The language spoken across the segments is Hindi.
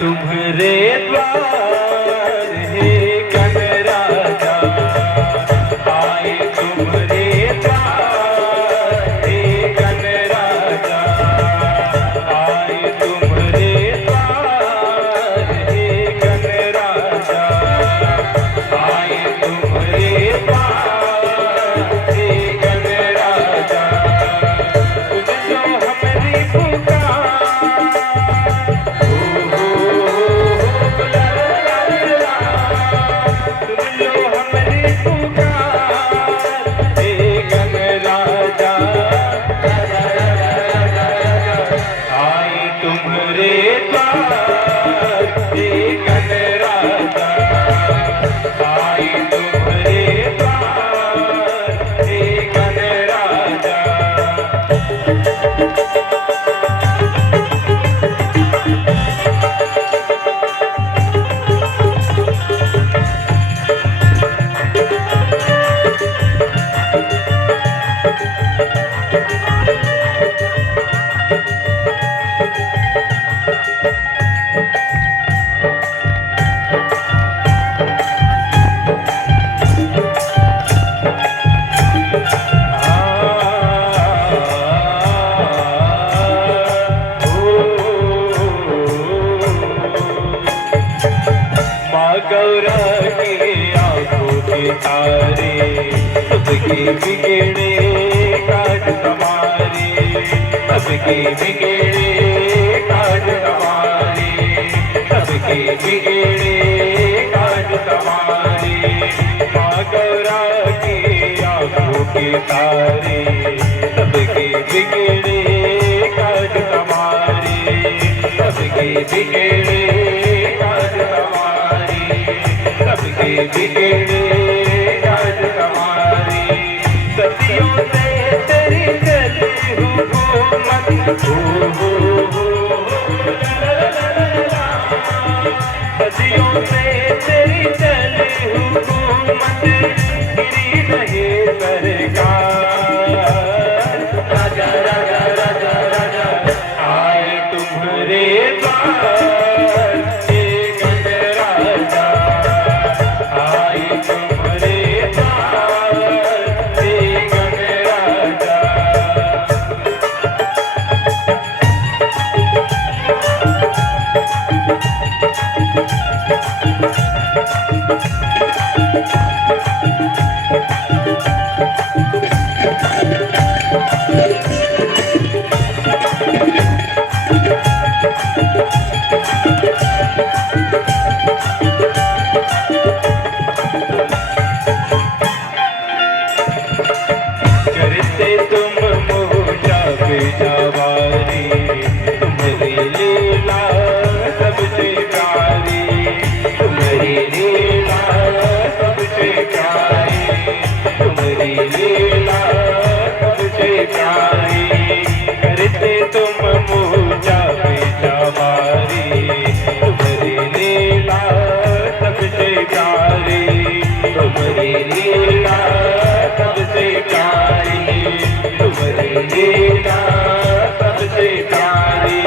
तुम्हारे द्वार हे गणराजा, आए तुम्हारे द्वार हे गणराजा, आए तुम्हारे द्वार हे गणराजा, आए तुम्हारे द्वार हे गणराजा। सुन लो हमारी पुकार, गौरा के आंखों के तारे, सबके बिगड़े काज हमारे, सबके बिगड़े काज हमारे, सबके बिगड़े काज हमारे। माँ गौरा के आंखों के तारे, सबके बिगड़े काज हमारे, सबके बिगड़े काज हमारे, सबके बिगड़े काज हमारे। सदियों से तेरी चली हुकूमत, सदियों से तेरी चली हुकूमत, गिरी नहीं सरकार। राजा राजा राजा राजा आए तुम्हारे द्वार हे गणराजा, आए तुम्हारे द्वार हे गणराजा। करते तुम मोजा पे जवारी, तुम्हारी लीला सबसे प्यारी, तुम्हारी लीला सबसे प्यारी, तुम्हारी लीला सबसे प्यारी। करते तुम मोजा पे जवारी, तुम्हारी लीला सबसे प्यारी, तुम्हारी लीला सबसे प्यारी, तुम्हारी लीला सबसे प्यारी।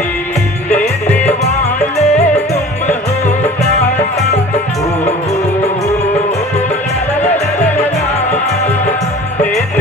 देने वाले तुम हो दाता, देने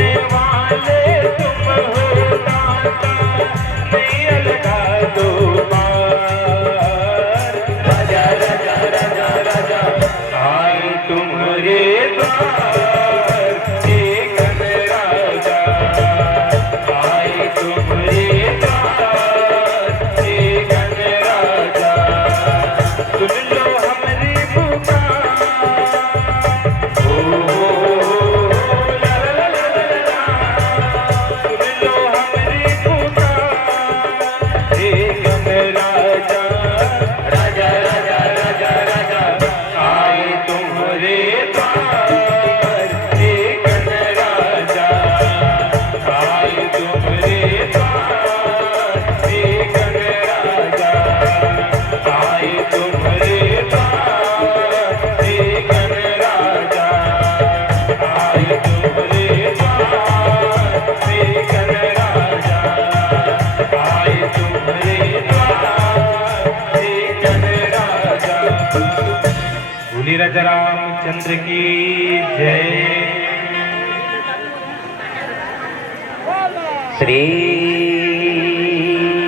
श्री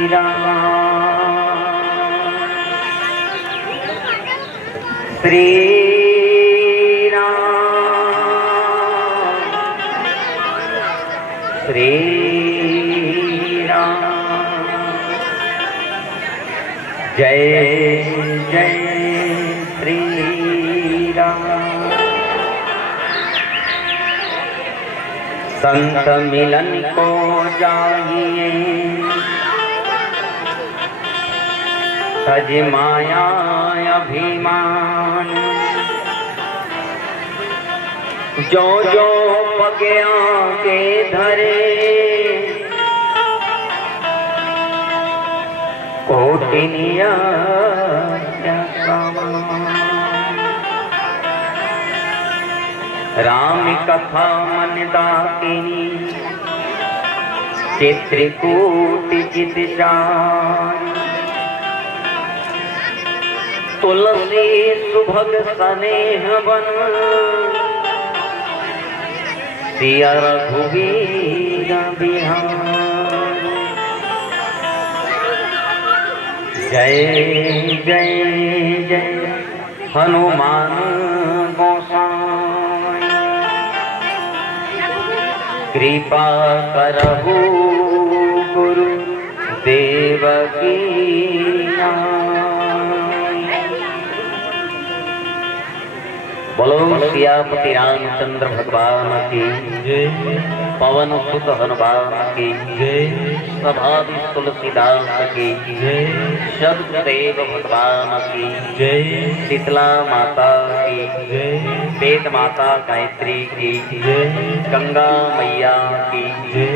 राम श्री श्री राम जय जय श्री राम। संत मिलन को जाइए तज माया अभिमान, जो जो पगया के धरे कोटिनिया राम कथा मन दाकिनी चित्रकूट जित जाय, तुलसी सुभग स्नेह बन सिया रघुवीर बिहार। जय जय जय हनुमान गोसाई, कृपा करहु गुरु देव की नाई। बोलो सियापति रामचंद्र भगवान की जय, पवन सुत हनुमान की जय, सभाधि तुलसीदास की जय, सदगुरुदेव भगवान की जय, शीतला माता की जय, वेद माता गायत्री की जय, गंगा मैया की जय,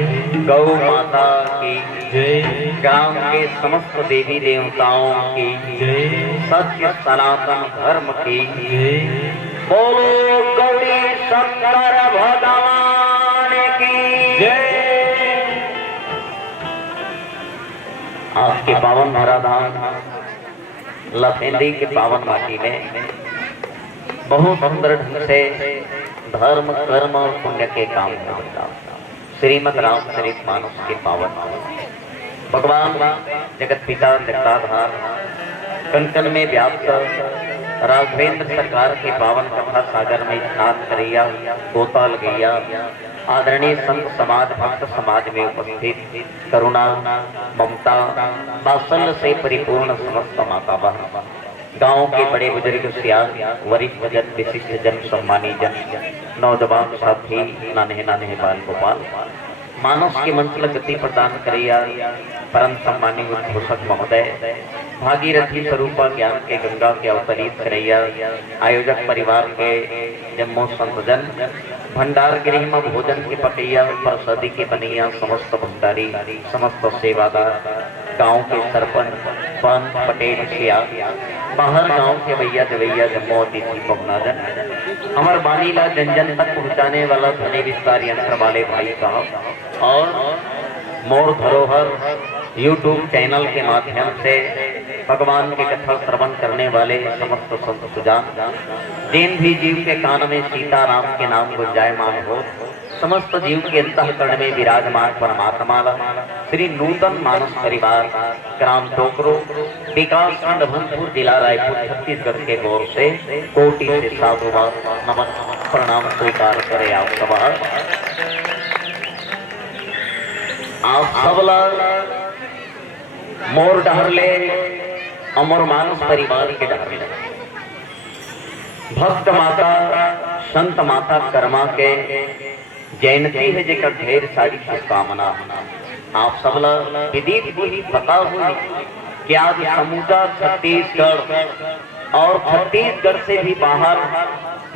गौ माता की जय, ग्राम के समस्त देवी देवताओं की जय, सत्य सनातन धर्म की जय। बोलो गौरी शंकर भगवान की जय। आपके पावन धराधाम लखेंदी के पावन माटी में बहुत सुंदर ढंग से धर्म कर्म और पुण्य के काम होता। श्रीमद् रामचरितमानस के पावन भगवान जगत पिता जगताधार कण में व्याप्त राघवेंद्र सरकार के पावन कथा सागर में स्नान करैया गोताल गैया आदरणीय संत समाज भक्त समाज में उपस्थित करुणा ममता वात्सल्य से परिपूर्ण समस्त माता बहन, गांव के बड़े बुजुर्ग सियार वरिष्ठ जन विशिष्ट जन सम्मानी जन नौजवान साथी नाने नाने बाल गोपाल मानस के मंचल गति प्रदान करैया परम सम्मानी घोषक महोदय, भागीरथी स्वरूपा ज्ञान के गंगा के अवतरित करैया आयोजक परिवार के जम्मो संतजन, भंडार गृह में भोजन के पकैया प्रसादी के बनैया समस्त भंडारी समस्त सेवादार, गांव के सरपंच पंत पटेल सिया, बाहर गांव के भैया जवैया जम्मो अतिथि पहुनाजन, हमार बानीला जन जन तक पहुँचाने वाला ध्वनि विस्तार यंत्र वाले भाई साहब और मोर धरोहर YouTube चैनल के माध्यम से भगवान के कथा श्रवण करने वाले समस्त संत सुजान, जिन भी जीव के कान में सीताराम के नाम गुंजायमान हो, समस्त जीव के अंतःकरण में विराजमान परमात्मा श्री नूतन मानस परिवार ग्राम टोकरो विकास खंड भनपुर जिला रायपुर छत्तीसगढ़ के गौर से कोटि से साधुवाद नमन प्रणाम स्वीकार करे। आप सब मोर डहरले अमर मानस परिवार के डहरले भक्त माता संत माता कर्मा के जयंती है जेकर ढेर सारी शुभकामना। आप सबला विदित भी पता हुई कि आज समूचा छत्तीसगढ़ और छत्तीसगढ़ से भी बाहर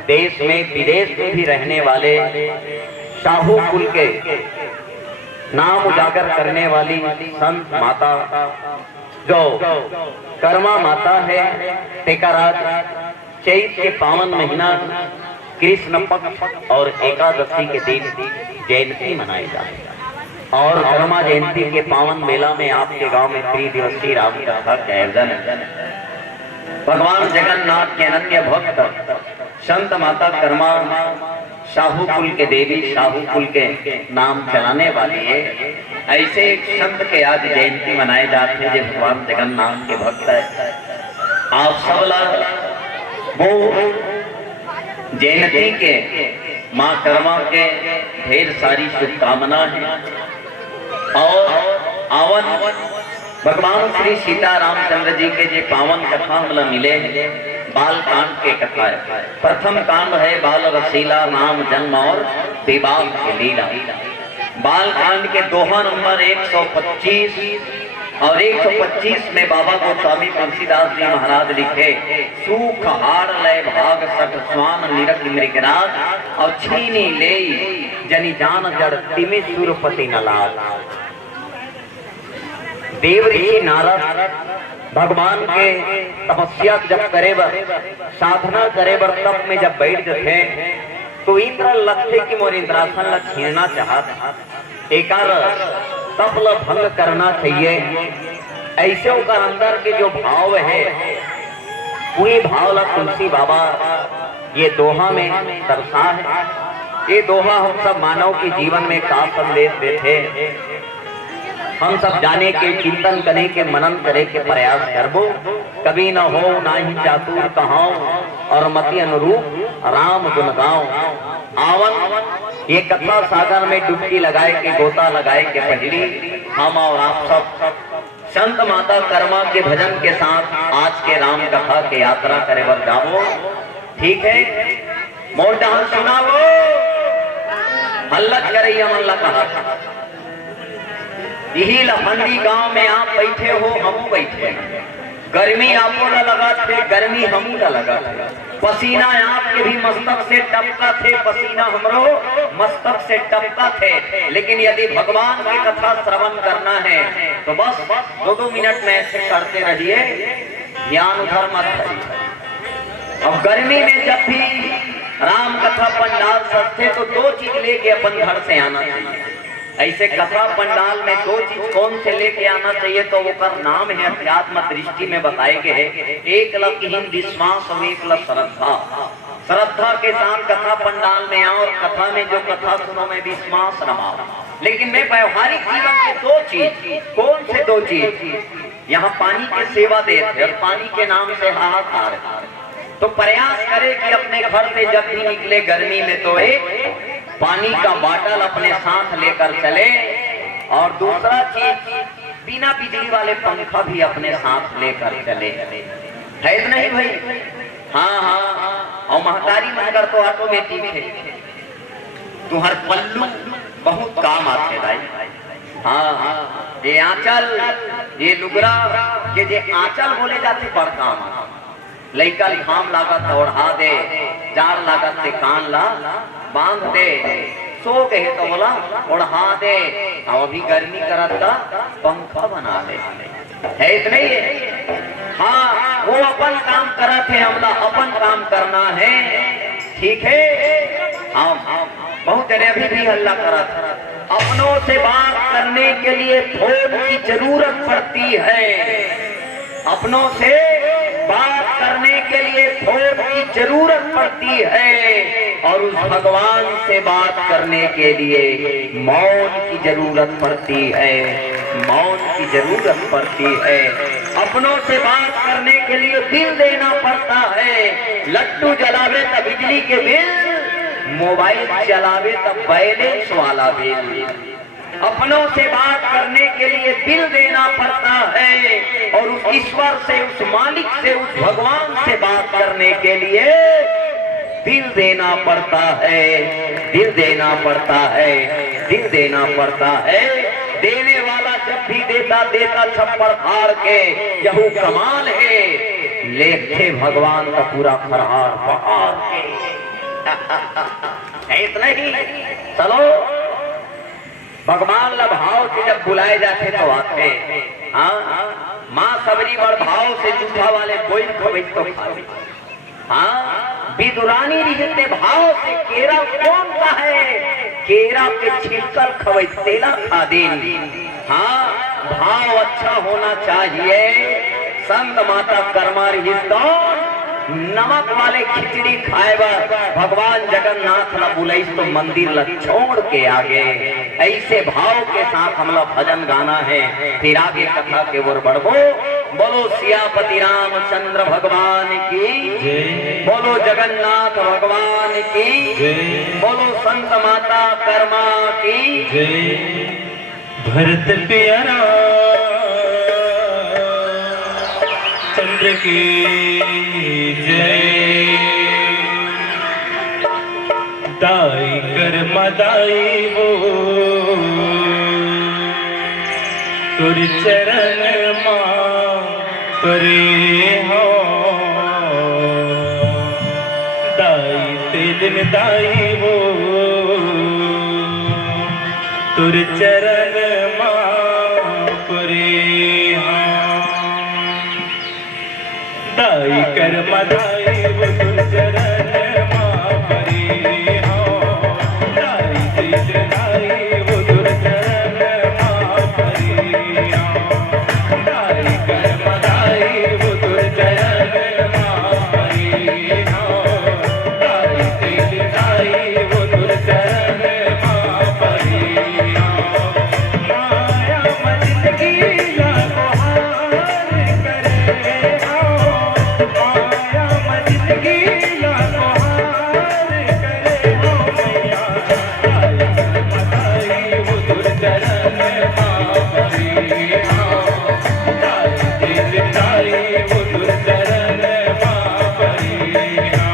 देश में विदेश में भी रहने वाले शाहू कुल के नाम उजागर करने वाली संत माता जो कर्मा माता है, तेकाराज चैत के पावन महीना कृष्ण पक्ष और एकादशी के दिन जयंती मनाई जाती है और कर्मा जयंती के पावन मेला में आपके गांव में त्रिदिवसीय राम कथा का आयोजन भगवान जगन्नाथ के अनन्य भक्त संत माता कर्मा शाहू कुल के देवी, शाहू कुल के नाम चलाने वाली है। ऐसे एक संत के आज जयंती मनाए जाते हैं जो भगवान जगन्नाथ के भक्त है। आप सब लोग वो जयंती के माँ कर्मा के ढेर सारी शुभकामना है। और आवन भगवान श्री सीता रामचंद्र जी के जो पावन कथा मतलब मिले हैं, बाल कांड के कथा है। प्रथम कांड है बाल रसीला, राम जन्म और विवाह की लीला। बाल कांड के दोहा नंबर 125 और 125 में बाबा गोस्वामी तुलसीदास जी महाराज लिखे, सूख हाड़ लय भाग सठ स्वान निरख मृगराज और छीनी ले जनि जान जड़ तिमि सुरपति नलाल। देव ऋषि नारद भगवान के तपस्या जब करे बर, साधना करे बर तप में जब बैठ थे तो इंद्र लक्ष्य की मोर इंद्रासन ल छीनना चाहता, एकार तप ल भंग करना चाहिए। ऐसे उनका अंदर के जो भाव है वही भाव ला तुलसी बाबा ये दोहा में दर्शा है। ये दोहा हम सब मानव के जीवन में का संदेश देते, हम सब जाने के, चिंतन करे के, मनन करे के प्रयास करबो। कभी न हो ना ही चातुर कहाओ और मति अनुरूप राम गुण गाओ। आवन ये कथा सागर में डुबकी लगाए के, गोता लगाए के पहली हम और आप सब संत माता कर्मा के भजन के साथ आज के राम कथा के यात्रा करे बर जाओ। ठीक है, मोर डांस सुनाओ, हल्लत करैया मन ला कहा। यही लफंडी गांव में आप बैठे हो, हम बैठे, गर्मी आपको न लगा थे, गर्मी हम न लगा थे, पसीना आपके भी मस्तक से टपका थे, पसीना हमरो मस्तक से टपका थे। लेकिन यदि भगवान की कथा श्रवण करना है तो बस 2-2 मिनट में ऐसे करते रहिए, ध्यान उधर मत करिए। अब गर्मी में जब भी राम कथा पंडाल सजते तो 2 चीज लेके अपन घर से आना चाहिए। ऐसे कथा पंडाल में 2 चीज कौन से लेके आना चाहिए तो वो कर नाम है अध्यात्म दृष्टि में बताए गए हैं। एक लकीन विश्वास और एक ल श्रद्धा। श्रद्धा के साथ कथा पंडाल में आओ और कथा में जो कथा सुनो में विश्वास रमाओ। लेकिन मैं व्यवहारिक जीवन के 2 चीज, कौन से 2 चीज? यहाँ पानी की सेवा देते और पानी के नाम से हाहाकार, तो प्रयास करे कि अपने घर से जब भी निकले गर्मी में तो एक पानी का बाटल अपने साथ लेकर चले, और दूसरा चीज बिना बिजली वाले पंखा भी अपने साथ लेकर चले। है नहीं भाई? हाँ, और महतारी मनकर तो ऑटोमेटिक है, तुम्हार पल्लू बहुत काम आते भाई। हाँ, ये आंचल, ये लुगरा के जे आंचल बोले जाते बड़ काम आता। लइका घाम लागत ओढ़ा दे, जाड़ लागत से कान ला बांध दे, सो कहे तो बोला ओढ़ा दे, और अभी गर्मी करत का पंखा बना दे। है इतने ही है? हाँ, वो अपन काम करत है, हमला अपन काम करना है। ठीक है, हाँ, बहुत जने अभी भी हल्ला करत। अपनों से बात करने के लिए फोन की जरूरत पड़ती है। अपनों से बात करने के लिए फोन की जरूरत पड़ती है, और उस भगवान से बात करने के लिए मौन की जरूरत पड़ती है। मौन की जरूरत पड़ती है। अपनों से बात करने के लिए बिल देना पड़ता है। लट्टू जलावे तब बिजली के बिल, मोबाइल चलावे तब बैलेंस वाला बिल। अपनों से बात करने के लिए बिल देना पड़ता है, और उस ईश्वर से, उस मालिक से, उस भगवान से बात करने के लिए दिल देना पड़ता है। दिल देना पड़ता है, दिल देना पड़ता है। देने वाला जब भी देता देता छप्पड़ फाड़ के, यहू कमाल है। लेखे भगवान का पूरा फरहार पहाड़ के। इतना ही, चलो भगवान ला भाव से जब बुलाए जाते तो आते। हाँ, माँ सबरी बड़ भाव से जूठा वाले कोई खबई तो खाते। हाँ, विदुरानी रिजते भाव से केरा कौन का है, केरा के छिलकर खबई तेला खा दे। हाँ, भाव अच्छा होना चाहिए। संत माता कर्मा रिजतौन नमक वाले खिचड़ी खाए भगवान जगन्नाथ ला बुलाइस तो मंदिर ला छोड़ के आगे। ऐसे भाव के साथ हम लोग भजन गाना है। फिर आगे कथा के ओर बढ़ो। बोलो सियापति रामचंद्र भगवान की, बोलो जगन्नाथ भगवान की, बोलो संत माता कर्मा की। भरत प्यारा चंद्र की जय। दाई कर मदाई हो तुर चरण मां करे हो। दाई तेजन दाई हो तुर चरण मां करे हो। दाई कर मदाई वो तुर चरण मां करे हो। दाई तेज दाई वो तुर चरण मां करे हो। दाई कर मदाई वो तुर चरण मां करे हो। दाई तेज दाई वो तुर चरण मां करे हो। माया मजन की ना गुहार करे हो। माया मजन की ना गुहार करे हो। मैया दाई कर मदाई वो तुर चरण मां करे हो। दाई तेज दाई वो तुर चरण मां करे हो।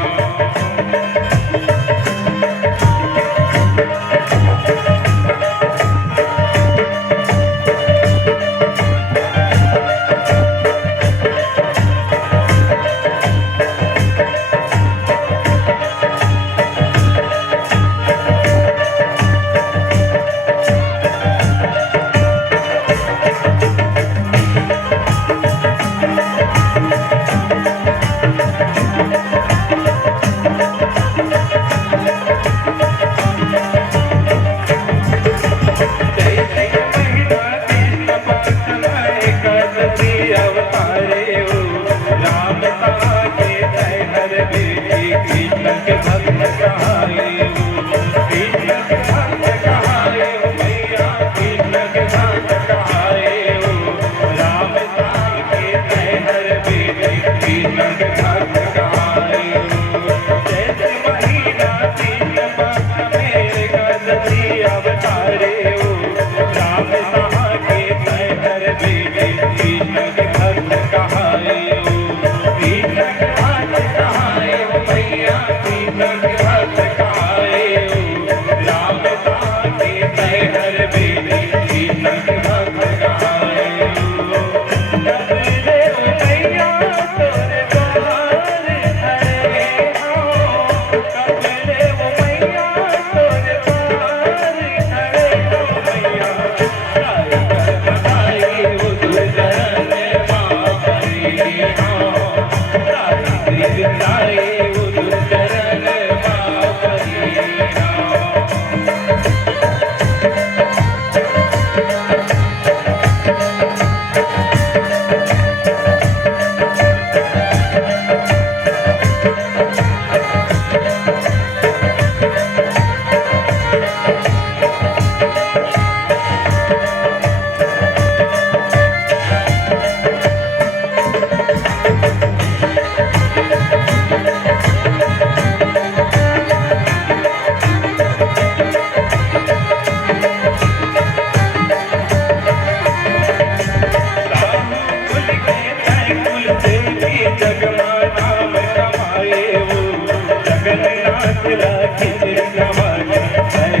जगन्नाथ राखी खिचड़ी नवाज, हर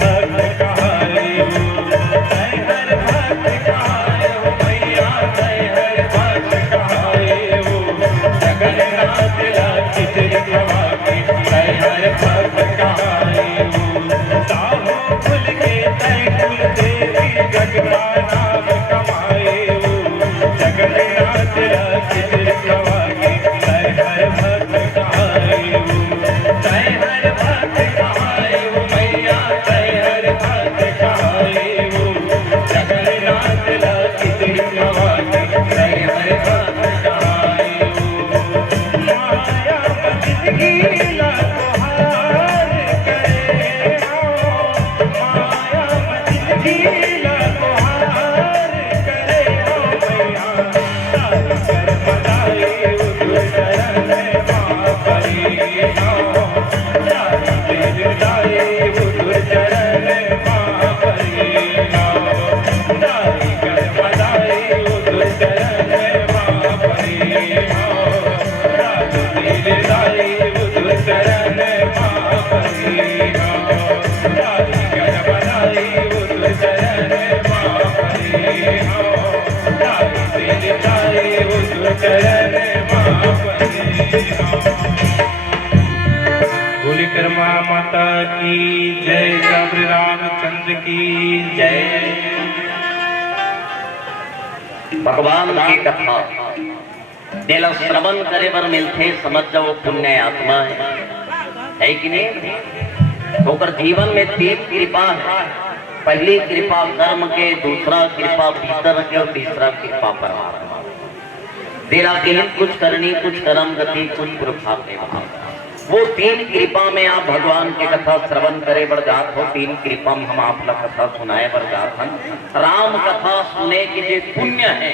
भक्त जय, श्री रामचंद्र की जय। भगवान की कथा दिल श्रवण करे पर मिलते, समझ जाओ पुण्य आत्मा है कि नहीं। तो जीवन में 3 कृपा है। पहली कृपा कर्म के, दूसरा कृपा भीतर के और तीसरा कृपा परमात्मा। तेरा केहन कुछ करनी, कुछ कर्म गति, कुछ पुरुषार्थ। वो 3 कृपा में आप भगवान के कथा श्रवण करे बढ़ जात हो। 3 कृपा में हम आप लोग कथा सुनाए बढ़ जात हन। राम कथा सुने के जो पुण्य है,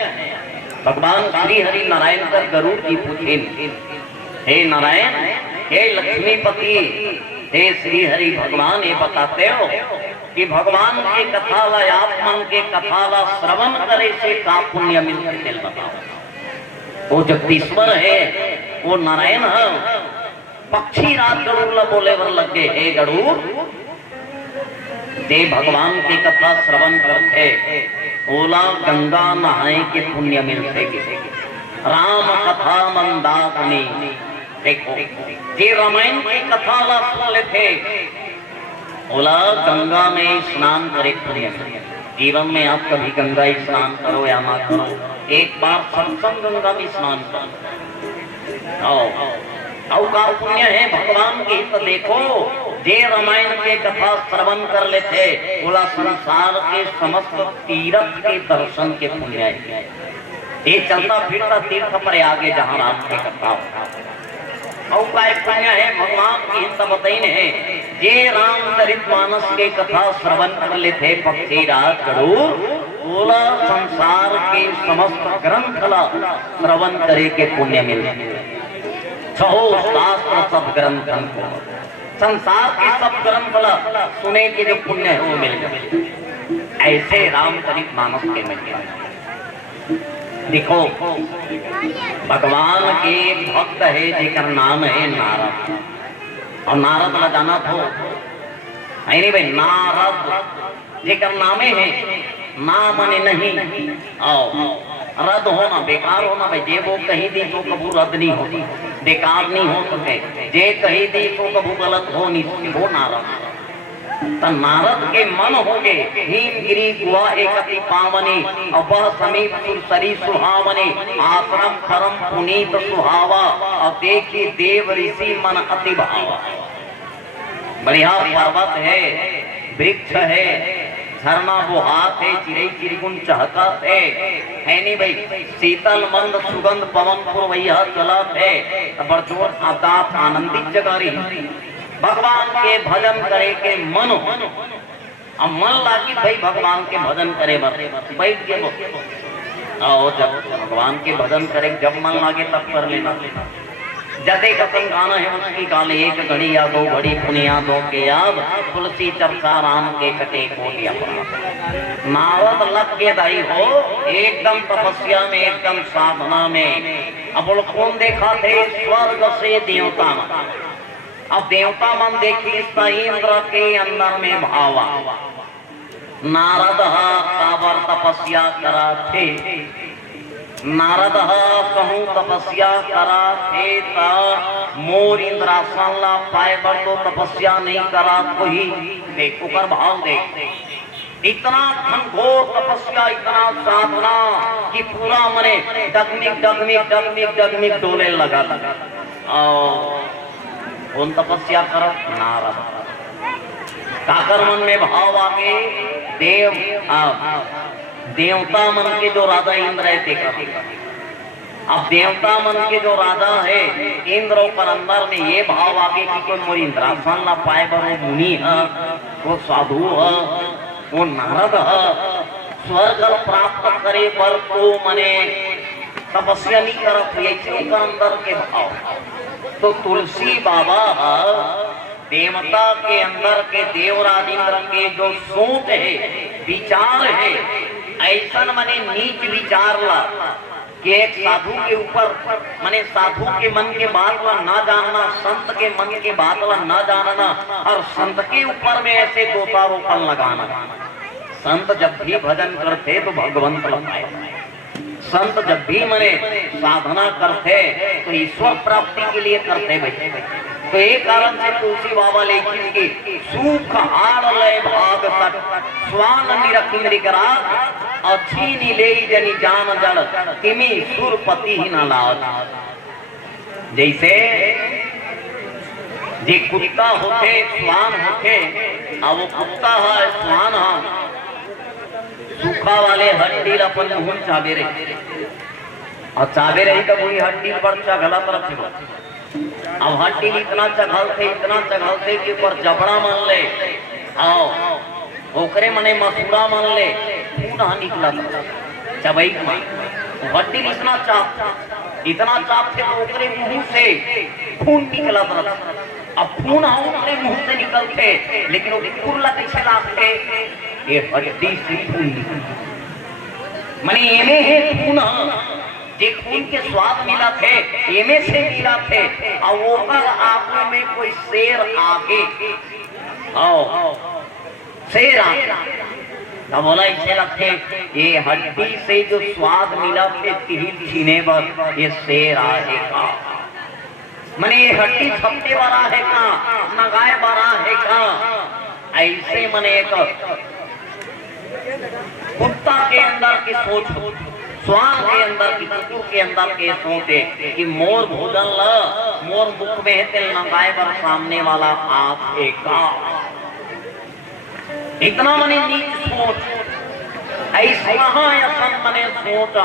भगवान श्री हरि नारायण कर गरुड़ जी पूछे, हे नारायण, हे लक्ष्मीपति, हे श्री हरि भगवान, ये बताते हो कि भगवान के कथा ला, आप मन के कथा ला श्रवण करे से का पुण्य मिलते, दिल बताओ। वो जगदीश्वर है, वो नारायण है। पक्षी रात गरुड़ ला बोले वर लगे, हे गरुड़, दे भगवान की कथा श्रवण करते, ओला गंगा नहाए के पुण्य मिलते। राम कथा मंदाकिनी, देखो ये रामायण की कथा ला सुन लेते, ओला गंगा में स्नान करे पुण्य मिलते। जीवन में आप कभी गंगा स्नान करो या ना करो, एक बार सत्संग गंगा में स्नान करो। का पुण्य है भगवान की। तो देखो जे रामायण के कथा श्रवण कर लेते, बोला संसार के समस्त तीर्थ के दर्शन के पुण्य है। ये चलता फिरता तीर्थ पर आगे जहाँ राम की कथा और का पुण्य है भगवान की। सब बताइए है जे रामचरितमानस के कथा श्रवण कर लेते, पक्षी रात गरुड़, बोला संसार के समस्त ग्रंथ ला श्रवण करे के पुण्य मिलते। छहो शास्त्र सब ग्रंथन को, संसार के सब ग्रंथ ला सुने के जो पुण्य है वो मिल जाए। ऐसे रामचरितमानस के मिल जाए। देखो भगवान के भक्त है जिनका नाम है नारद, और नारद ला जाना तो है नहीं भाई। नारद जिनका नामे है, नाम ने नहीं आओ रद्द होना, बेकार होना भाई। जे वो कही दी तो कबू रद्द नहीं होती, बेकार नहीं हो सके। जे कही दी तो कबू गलत हो नहीं, वो नारद। तो नारद के मन हो गए, हिमगिरी गुआ एक अति पावनी, अब समीप सुरसरी सुहावनी, आश्रम परम पुनीत सुहावा, और देखी देव ऋषि मन अति भावा। बढ़िया पर्वत है, वृक्ष है, झरना वो हाथ है, चिड़ई चिरगुन चहकत है नहीं भाई। शीतल मंद सुगंध पवन पुरवैया चलत है, बरजोर आदात आनंदित जगह रही। भगवान के भजन करे के मन, अब मन लागी भाई भगवान के भजन करे बैठ के आओ। जब भगवान के भजन करे जब मन लागे तब कर लेना। जते कतई गाना है उसकी गाल, एक घड़ी या 2 घड़ी पुनिया दो के याद, तुलसी चर्चा राम के कटे को लिया। नारद लग के दाई हो एकदम तपस्या में, एकदम साधना में। अब कौन देखा थे स्वर्ग से देवता मन। अब देवता मन देखी इंद्र के अंदर में भावा। नारद काबर तपस्या करा थे, नारद कहूँ तपस्या करा थे, मोर इंद्रासन ला पाए बर तो तपस्या नहीं करा कोई। देख उकर भाव देख, इतना घनघोर तपस्या, इतना साधना कि पूरा मने डगमिक डगमिक डगमिक डगमिक डोले लगा। कौन तपस्या करो? नारद। काकर मन में भाव आगे, देव देवता मन के जो राजा इंद्र है, अब देवता मन के जो राजा है इंद्र पर अंदर में ये भाव आगे कि कोई मोरी इंद्रासन ला पाए बर वो मुनि है, वो साधु है, वो नारद है, स्वर्ग प्राप्त करे पर तो मने तपस्या नहीं करत, ऐसे का अंदर के भाव। तो तुलसी बाबा देवता के अंदर के देवराज इंद्र के जो सोच है, विचार है, ऐसा मने नीच विचार ला कि एक साधु के ऊपर मने साधु के मन के बात ला ना जानना, संत के मन के बात ला ना जानना, और संत के ऊपर में ऐसे दोषारोपण लगाना। संत जब भी भजन करते तो भगवंत लगाए, संत जब भी मने साधना करते तो ईश्वर प्राप्ति के लिए करते भाई। तो एक कारण से तुलसी बाबा लेकिन के सुख हार लय भाग सट स्वान निरख मृगराज और छीनी ले जनी जान जड़ तिमी सुरपति ही न लाज। जैसे जे कुत्ता होते स्वान होते अब वो कुत्ता है स्वान है सूखा वाले हड्डी अपन मुंह चाबे रहे और चाबे रही तो वही हड्डी पर चघला तरफ हो। अब हड्डी इतना चघलते कि ऊपर जबड़ा मान ले आओ ओकरे मने मसूड़ा मान ले खून निकला चबई हड्डी इतना चाप थे तो ओकरे मुंह से खून निकला अब खून ओकरे मुंह से निकलते लेकिन वो कुरला कैसे लागते ये हड्डी से खून मने एमे है खून जे खून के स्वाद मिला थे एमे से मिला थे और वो आप में कोई शेर आगे आओ शेर आगे तब बोला इसे लगते ये हड्डी से जो स्वाद मिला थे तिहिल छीने पर ये शेर आएगा मने ये हड्डी छपटे वाला है का नगाए वाला है का ऐसे मने एक कुत्ता के अंदर की सोच स्वान के अंदर की कुकुर के अंदर के सोचे कि मोर भोजन ल मोर मुख में है तिल नगाए पर सामने वाला आप एका इतना मने नीच सोच ऐसा मने सोच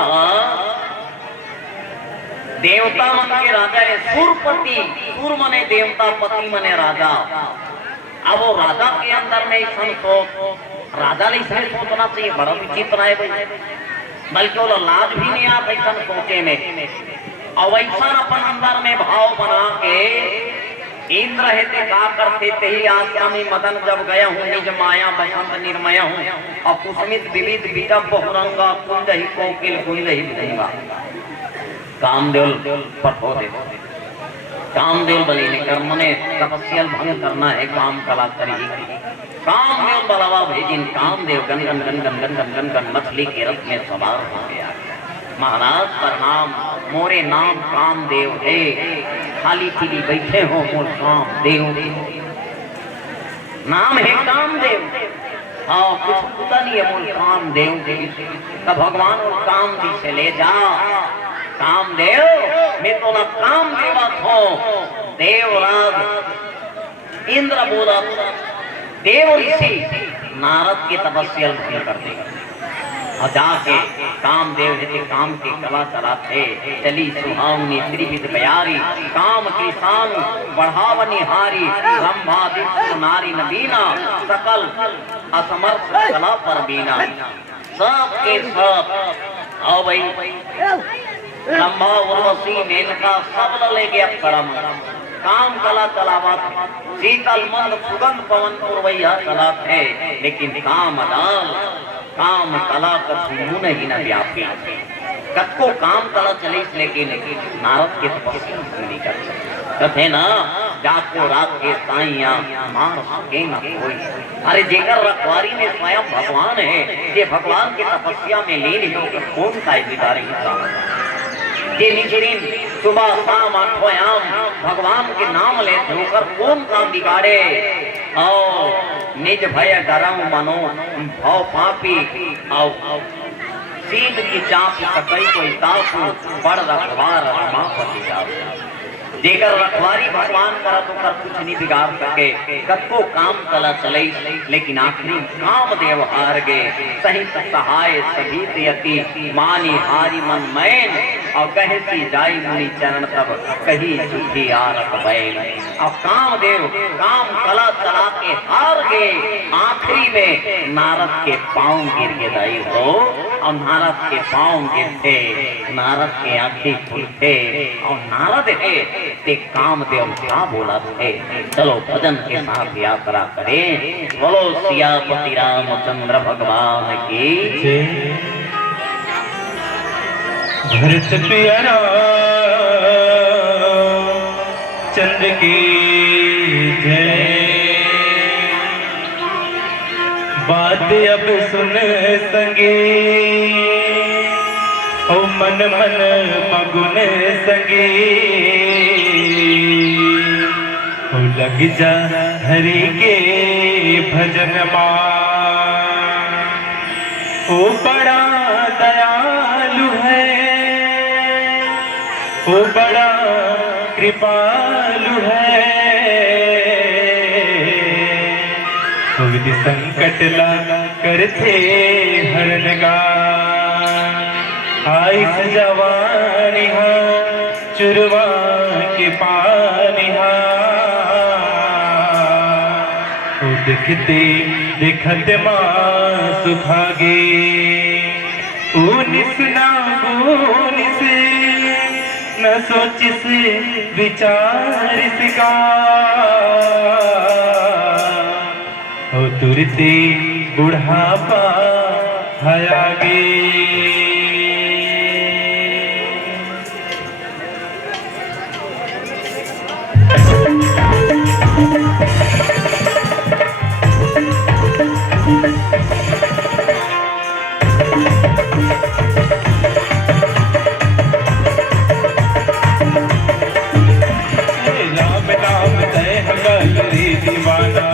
देवता मन के राजा है सुरपति सुर मने देवता पति मने राजा। अब वो राजा के अंदर में ऐसा सोच राजा ने इसमें सोचना चाहिए बड़ा विचित्र है भाई बल्कि वो लाज भी नहीं आता ऐसा सोचे में और वैसा अपन अंदर में भाव बना के इंद्र है ते का करते ते ही आश्रमी मदन जब गया हूँ निज माया बसंत निर्मय हूँ और कुसमित विविध बीजम बहुरंगा कुंज ही कोकिल कुंज ही विधंगा कामदेव पठो दे कामदेव बलि ने कर्म ने तपस्या भंग करना है काम कला करी कामदेव बलवा भेजिन कामदेव गन गन गन गन गन गन गन गन मछली के रथ में सवार हो गया। महाराज प्रणाम मोरे नाम कामदेव है खाली पीली बैठे हो मोर कामदेव नाम है कामदेव हाँ कुछ पता नहीं है मोर कामदेव तब भगवान और काम दी से ले जा कामदेव मैं तो ना काम देवा थो देवराज इंद्र बोला देव ऋषि नारद की तपस्या कर देगा जाके कामदेव जी काम की कला चलाते चली सुहावनी त्रिविध प्यारी काम की शान बढ़ावनी हारी रंभा दिव्य नारी नबीना सकल असमर्थ कला पर बीना सब के सब आओ भाई रंभा उर्वशी मेनका सब ले गया परम काम कला चलावा शीतल मंद सुगंध पवन पुरवैया चला थे लेकिन काम अदाल काम कला कछु नहीं न व्यापी कत्को काम कला चले लेकिन नारद के तपस्या नहीं कर कथे ना जाको रात के साइया मार सके न कोई अरे जेकर रखवारी में स्वयं भगवान है ये भगवान की तपस्या में लीन होकर कौन का बिगाड़ी ये निश्चिन सुबह शाम आठोयाम भगवान के नाम लेते होकर कौन काम बिगाड़े और निज भय डरऊ मनो भव पापी और सीध की चाप सकई कोई तापू बड़ रखवार रमापति जाप जेकर रखवारी भगवान करा तो कर कुछ नहीं बिगाड़ सके कत्को काम कला चले लेकिन आखिरी काम देव हार गए सही सहाय सभी यति मानी हारी मन मैन और कहे सी जाई मुनि चरण तब कही झूठी आरत बैन अब काम देव काम कला चला के हार गए आखिरी में नारद के पांव गिर के दाई हो और नारद के पांव गिरते नारद के आंखें खुलते और नारद है ते कामदेव क्या बोला थे चलो भजन के साथ यात्रा करें बोलो सियापति रामचंद्र भगवान की भरत प्यारा चंद्र की जय बात अब सुन संगे ओ मन मन मगुन संगे लग जा हरि के भजन मां। ओ बड़ा दयालु है, ओ बड़ा कृपालु है, विधि संकट ला करते हरण गा। आइस जवानी चुरवा के पानी देखते देखत माँ सुभागे। ऊनिस ना बोनिस न सोचिस विचारिस का, ओ तुरते बुढ़ापा हयागे। राम नाम तय हगल रे दीवाना,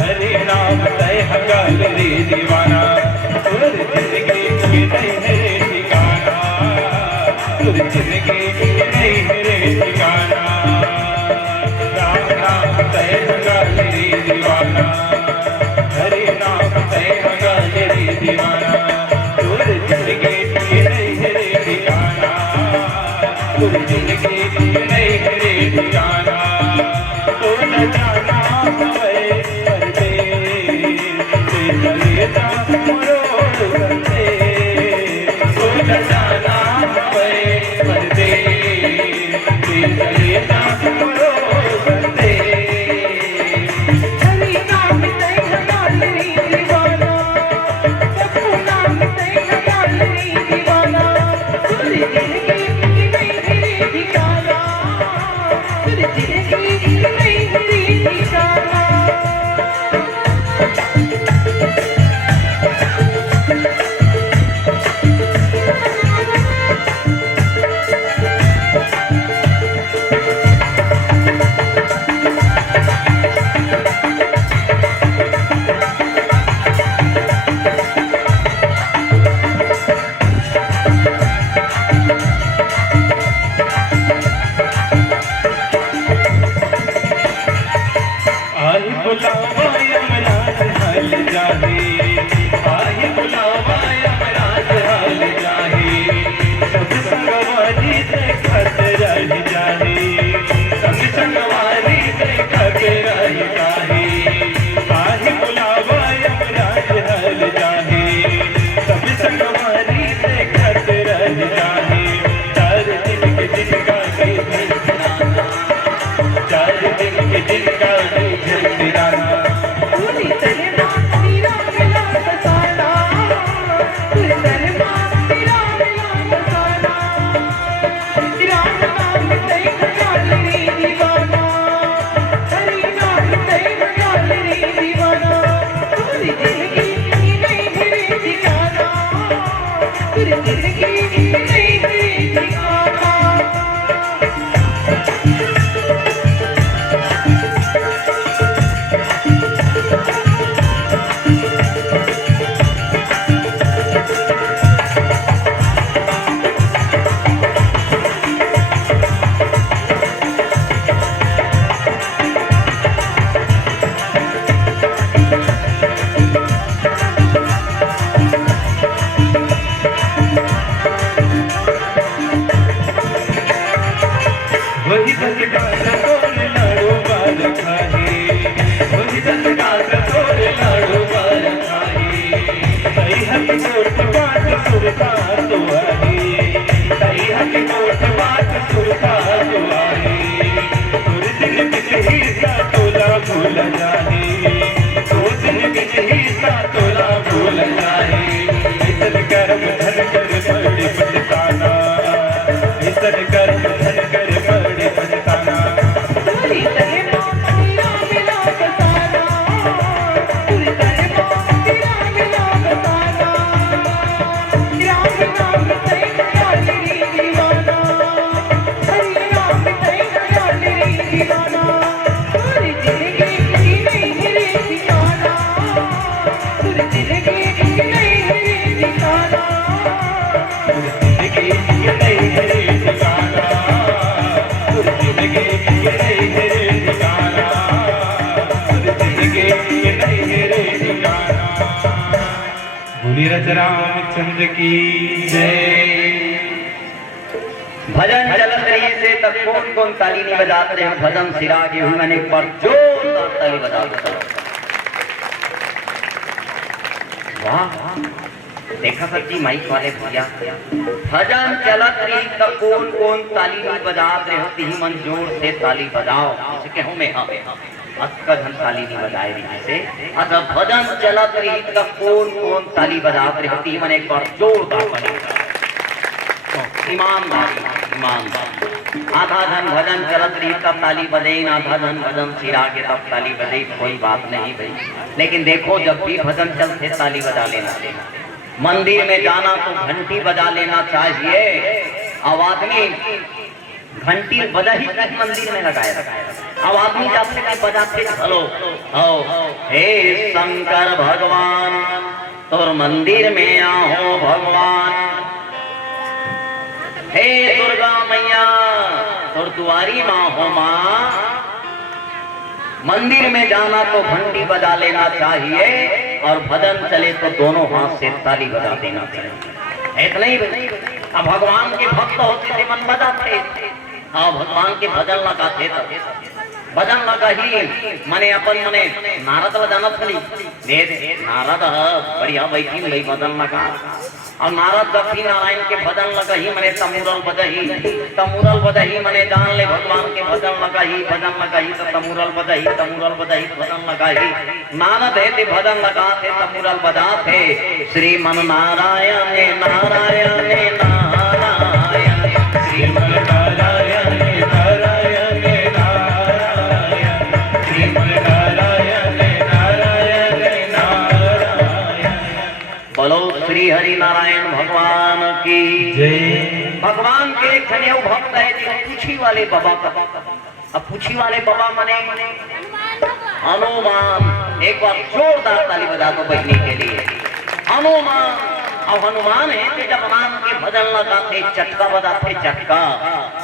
हरे नाम तय हगल रे दीवाना। तुर जिंदगी की नहीं है रे ठिकाना, तुर जिंदगी की नहीं है रे ठिकाना। राम नाम तय हगल रे दीवाना, हरे नाम तय हगल रे दीवाना। तुर जिंदगी की नहीं है रे ठिकाना, तुर जिंदगी की नहीं है रे ठिकाना। तो न जाना हमें परदेस, चलेता मरोड़ करते। तो न जाना हमें परदेस, चलेता मरोड़ करते। हरि नाम तय हगल रे दीवाना, प्रभु नाम तय हगल रे दीवाना। तुर जिंदगी की नहीं है रे ठिकाना, तुर जिंदगी की नहीं है रे ठिकाना। बोलिए राजा रामचंद्र की जय। भजन चलत रही से तक कौन कौन ताली नहीं बजाते हैं, भजन सिरा के हुए मैंने एक बार जोरदार ताली बजाते हैं। वाह, देखा सच्ची माइक वाले भैया, भजन चलत रही तक कौन कौन ताली नहीं बजाते होती ही मन जोर से ताली बजाओ। इसे कहूँ मैं हाँ का धन ताली नहीं बजाए रही से। अच्छा, भजन चलत रही तक कौन कौन ताली बजाते होती मन एक बार जोरदार ताली ईमानदारी ईमानदारी। आधा धन भजन चलत रही तब ताली बजे, आधा धन भजन सिरा के तब ताली बजे, कोई बात नहीं भाई। लेकिन देखो जब भी भजन चलते ताली बजा लेना, मंदिर में जाना तो घंटी बजा लेना चाहिए। अब आदमी घंटी बजा ही मंदिर में लगाया, अब आदमी जाते हैं बजाते हेलो हे शंकर भगवान तोर मंदिर में आओ भगवान, हे दुर्गा मैया तोर दुआरी माँ हो माँ। मंदिर में जाना तो घंटी बजा लेना चाहिए और भजन चले तो दोनों हाथ से ताली बजा देना चाहिए। इतना ही अब भगवान के भक्त होते थे मन बजाते, हाँ भगवान के भजन लगाते थे। भजन लगा ही मने अपन मने नारद बजाना थली दे नारद बढ़िया बैठी भाई भजन लगा। और नारद लक्ष्मी नारायण के भजन लगा ही मने तमुरल बजाही मने जान ले भगवान के भजन लगा ही तो तमुरल बजाही भजन लगा ही। नारद है ते भजन लगा थे तमुरल बजा थे, श्रीमन नारायण नारायण नारायण श्रीमन नारायण नारायण नारायण श्रीमन नारायण नारायण नारायण। बोलो श्री हरि नारायण भगवान की जय। भगवान के खनियो भक्त है जी पूछी वाले बाबा का। अब पूछी वाले बाबा मने हनुमान। एक बार जोरदार ताली बजा दो बजने के लिए हनुमान। अब हनुमान है तो जब राम के भजन लगाते चटका बजाते, चटका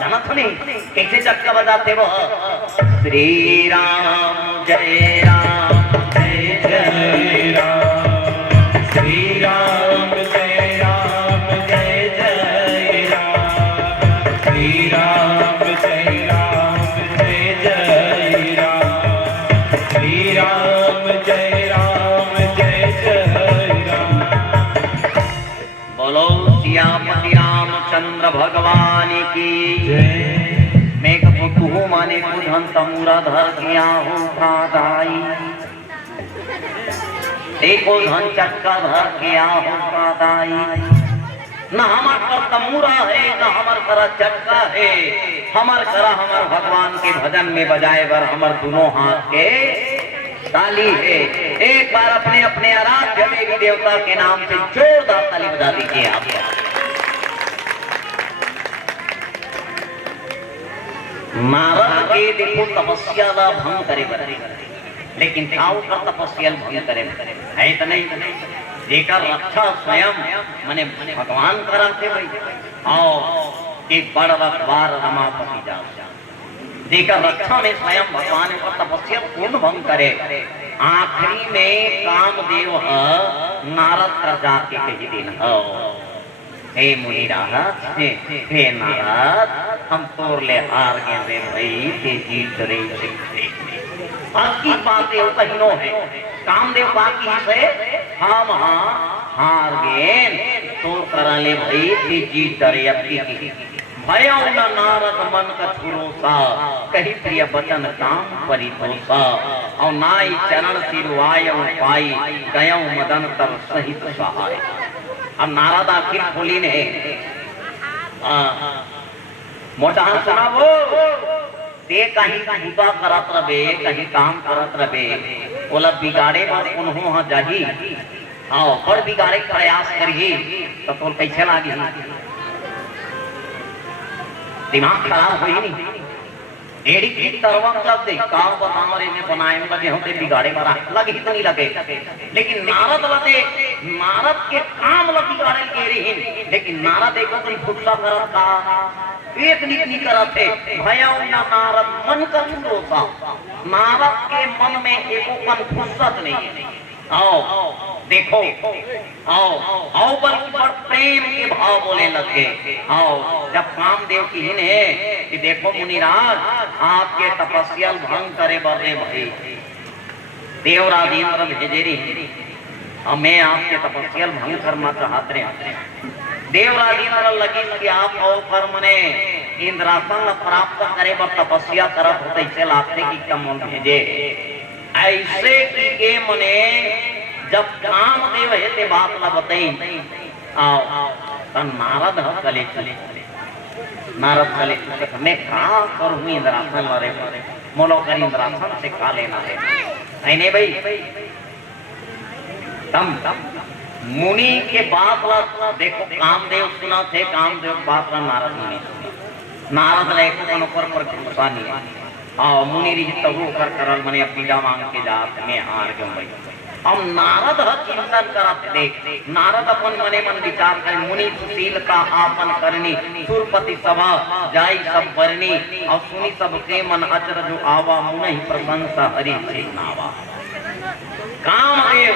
जाना था नहीं कैसे चटका बजाते वो, श्री राम जय राम जय जय राम श्री राम जय राम जय जय राम श्री राम जय राम जय जय राम श्री राम जय राम जय जय राम। बोलो सियापति रामचंद्र भगवान की जय। मैं कहूँ माने धन तमुरा धर किया हूँ प्रादाई, देखो धन चक्का धर किया हूँ प्रादाई। न हमार कर तमुरा है न हमार करा चक्का है, हमार करा हमार भगवान के भजन में बजाए बर हमार दोनों हाथ के ताली है। एक बार अपने अपने आराध्य देवी देवता के नाम से जोरदार ताली बजा दीजिए आप। नारद के देखो तपस्या का भंग करे बरे, लेकिन ताऊ का तपस्या भंग करे है तो नहीं। जेकर रक्षा स्वयं मने भगवान कराते भाई आओ एक बड़ रखवार रमापति जा, जेकर रक्षा में स्वयं भगवान का तपस्या पूर्ण भंग करे। आखिरी में कामदेव नारद कर जाके कही दिन हे मुनि राहत हे नारद हम तोर ले हार गए रे भाई ते जीत रे बाकी बातें कहिनो है कामदेव बाकी से हम हार गए तोर करा ले भाई ते जीत रे अपनी भयो न नारद मन का भरोसा कही प्रिय वचन काम परितोषा और नाई चरण सिरवाय पाई गयो मदन तर सहित सहाय। अब नारद आखिर बोली ने मोटा सुना वो ते कहीं भूता करत रहे कहीं काम करत रहे बोला बिगाड़े बात उन्हों जाही आओ और बिगाड़े प्रयास करिए तो तोल कैसे लागी दिमाग खराब हुई नहीं एड़ी की तरवा मतलब दे काम बताओ रे ने बनाए लगे होते बिगाड़े मारा लगे ही तो नहीं लगे। लेकिन नारद लगे नारद के काम लगी बिगाड़े के रही, लेकिन नारद देखो तो फुटला करत का एक नीति करते भया ना नारद मन का भरोसा नारद के मन में एको कन फुर्सत नहीं है। आओ देखो आओ आओ बल्कि पर प्रेम के भाव बोले लगे। आओ जब कामदेव की हिन है कि देखो मुनिराज आपके तपस्या भंग करे बदे भाई देवराज इंद्र भेजेरी और मैं आपके तपस्या भंग करना चाहते रहे। देवराज इंद्र लगी कि आप और मने इंद्रासन प्राप्त करे बर तपस्या करत होते इसे लागते कि कम भेजे ऐसे की के मने जब कामदेव है ते बात ला बताई आओ तन नारद कले चले नारद कले मैं का करूं इंद्रासन वाले मोलो कर इंद्रासन से का लेना है नहीं भाई तम मुनि के बात ला देखो कामदेव सुना थे कामदेव बात ला नारद मुनि नारद लेको कन पर गुस्सा नहीं है आओ मुनि री तबु कर करल मने पीड़ा मांग के जात में हार गयो भाई। अब नारद चिंतन करत देख नारद अपन मने मन विचार कर मुनि सुशील का आपन करनी सुरपति सभा जाई सब बरनी और सुनी सब के मन अचरज आवा मुनि प्रशंसा हरि से नावा। कामदेव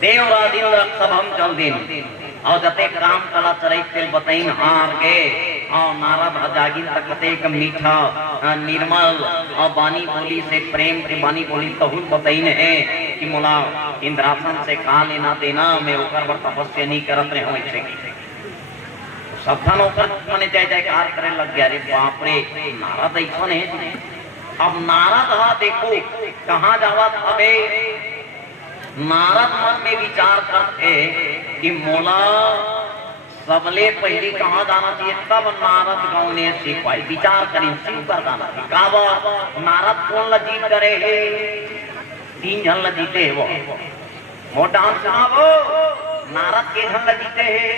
देवराज इंद्र सब हम चल दिन और जते काम कला चरई तेल बताइन हार के और नारद जागिन तक कते मीठा निर्मल और बानी बोली से प्रेम की बानी बोली तहुल बताइन है कि मोला इंद्रासन से का लेना देना मैं ओकर बर तपस्या नहीं करत रहे हूं ऐसे की सबधन ओकर मने जय जयकार करे लग गया। रे बाप रे नारद ऐसा है। अब नारद हा देखो कहां जावत अबे नारद मन में विचार करते कि मोला सबले पहली कहाँ जाना चाहिए तब नारद गाँव ने सिपाही विचार करी शिव कर जाना चाहिए काबा नारद कौन ला जीत करे है 3 जन ला जीते है वो मोटा साहब नारद के जन ला जीते है